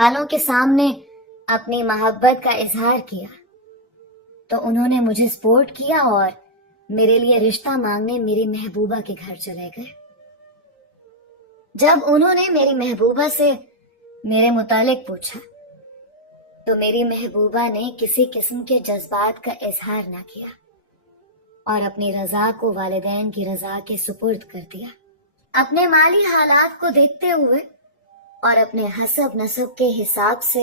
والوں کے سامنے اپنی محبت کا اظہار کیا تو انہوں نے مجھے سپورٹ کیا اور میرے لیے رشتہ مانگنے میری محبوبہ کے گھر چلے گئے۔ جب انہوں نے میری محبوبہ سے میرے متعلق پوچھا تو میری محبوبہ نے کسی قسم کے جذبات کا اظہار نہ کیا اور اپنی رضا کو والدین کی رضا کے سپرد کر دیا۔ اپنے مالی حالات کو دیکھتے ہوئے اور اپنے حسب نسب کے حساب سے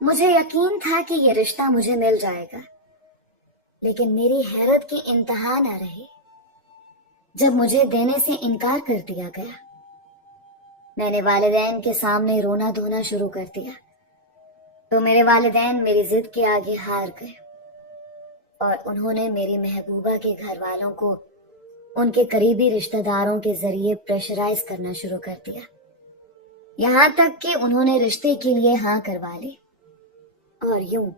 مجھے یقین تھا کہ یہ رشتہ مجھے مل جائے گا، لیکن میری حیرت کی انتہا نہ رہی جب مجھے دینے سے انکار کر دیا گیا۔ میں نے والدین کے سامنے رونا دھونا شروع کر دیا تو میرے والدین میری ضد کے آگے ہار گئے اور انہوں نے میری محبوبہ کے گھر والوں کو ان کے قریبی رشتہ داروں کے ذریعے پریشرائز کرنا شروع کر دیا، یہاں تک کہ انہوں نے رشتے کے لیے ہاں کروا لی اور یوں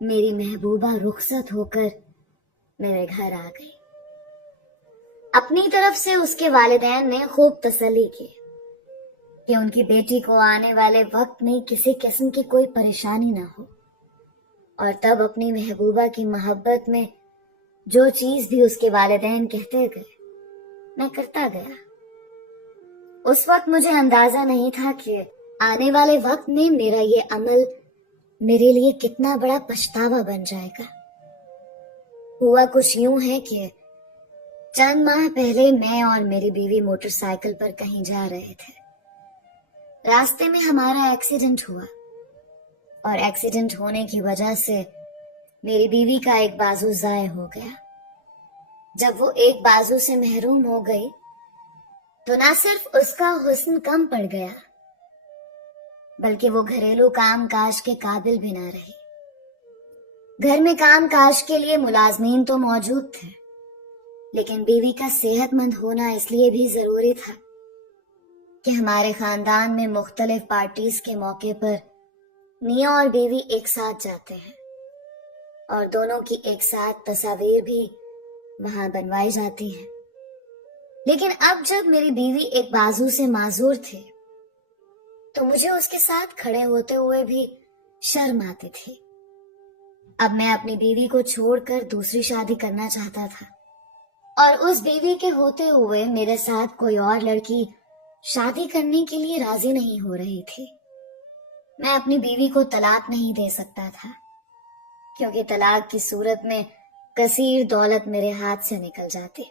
میری محبوبہ رخصت ہو کر میرے گھر آ گئی۔ اپنی طرف سے اس کے والدین نے خوب تسلی کی کہ ان کی بیٹی کو آنے والے وقت میں کسی قسم کی کوئی پریشانی نہ ہو، اور تب اپنی محبوبہ کی محبت میں جو چیز بھی اس کے والدین کہتے گئے میں کرتا گیا۔ اس وقت مجھے اندازہ نہیں تھا کہ آنے والے وقت میں میرا یہ عمل میرے لیے کتنا بڑا پچھتاوا بن جائے گا۔ ہوا کچھ یوں ہے کہ چند ماہ پہلے میں اور میری بیوی موٹر سائیکل پر کہیں جا رہے تھے۔ راستے میں ہمارا ایکسیڈنٹ ہوا اور ایکسیڈنٹ ہونے کی وجہ سے میری بیوی کا ایک بازو ضائع ہو گیا۔ جب وہ ایک بازو سے محروم ہو گئی تو نہ صرف اس کا حسن کم پڑ گیا بلکہ وہ گھریلو کام کاج کے قابل بھی نہ رہی۔ گھر میں کام کاج کے لیے ملازمین تو موجود تھے، لیکن بیوی کا صحت مند ہونا اس لیے بھی ضروری تھا کہ ہمارے خاندان میں مختلف پارٹیز کے موقع پر میاں اور بیوی ایک ساتھ جاتے ہیں اور دونوں کی ایک ساتھ تصاویر بھی وہاں بنوائی جاتی ہیں۔ لیکن اب جب میری بیوی ایک بازو سے معذور تھی تو مجھے اس کے ساتھ کھڑے ہوتے ہوئے بھی شرم آتی تھی۔ اب میں اپنی بیوی کو چھوڑ کر دوسری شادی کرنا چاہتا تھا اور اس بیوی کے ہوتے ہوئے میرے ساتھ کوئی اور لڑکی شادی کرنے کے لیے راضی نہیں ہو رہی تھی۔ میں اپنی بیوی کو طلاق نہیں دے سکتا تھا کیونکہ طلاق کی صورت میں کثیر دولت میرے ہاتھ سے نکل جاتی۔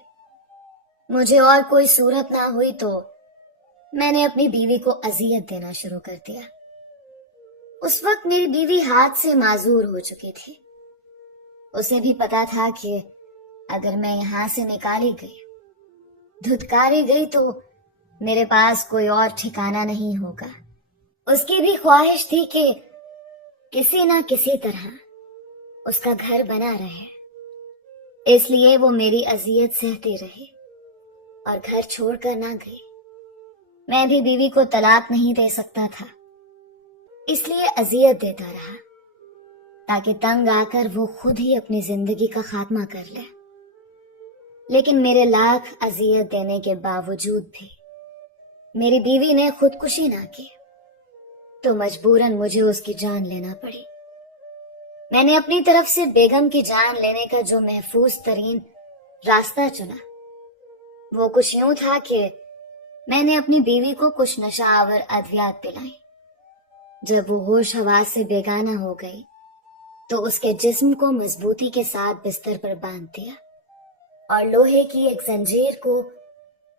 مجھے اور کوئی صورت نہ ہوئی تو میں نے اپنی بیوی کو اذیت دینا شروع کر دیا۔ اس وقت میری بیوی ہاتھ سے معذور ہو چکی تھی۔ اسے بھی پتا تھا کہ اگر میں یہاں سے نکالی گئی، دھتکاری گئی تو میرے پاس کوئی اور ٹھکانہ نہیں ہوگا۔ اس کی بھی خواہش تھی کہ کسی نہ کسی طرح اس کا گھر بنا رہے، اس لیے وہ میری اذیت سہتی رہی اور گھر چھوڑ کر نہ گئی۔ میں بھی بیوی کو طلاق نہیں دے سکتا تھا، اس لیے اذیت دیتا رہا تاکہ تنگ آ کر وہ خود ہی اپنی زندگی کا خاتمہ کر لے۔ لیکن میرے لاکھ اذیت دینے کے باوجود بھی میری بیوی نے خودکشی نہ کی تو مجبوراً مجھے اس کی جان لینا پڑی۔ میں نے اپنی طرف سے بیگم کی جان لینے کا جو محفوظ ترین راستہ چنا وہ کچھ یوں تھا کہ میں نے اپنی بیوی کو کچھ نشہ آور ادویات پلائیں۔ جب وہ ہوش حواس سے بیگانہ ہو گئی تو اس کے جسم کو مضبوطی کے ساتھ بستر پر باندھ دیا اور لوہے کی ایک زنجیر کو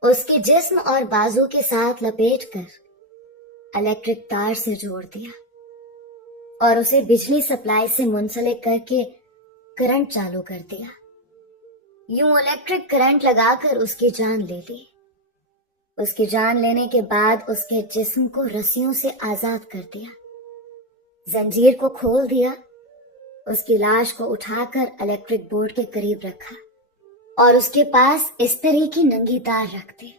اس کے جسم اور بازو کے ساتھ لپیٹ کر الیکٹرک تار سے جوڑ دیا اور اسے بجلی سپلائی سے منسلک کر کے کرنٹ چالو کر دیا۔ یوں الیکٹرک کرنٹ لگا کر اس کی جان لے لی۔ اس کی جان لینے کے بعد اس کے جسم کو رسیوں سے آزاد کر دیا، زنجیر کو کھول دیا، اس کی لاش کو اٹھا کر الیکٹرک بورڈ کے قریب رکھا اور اس کے پاس استری کی ننگی تار رکھ دی۔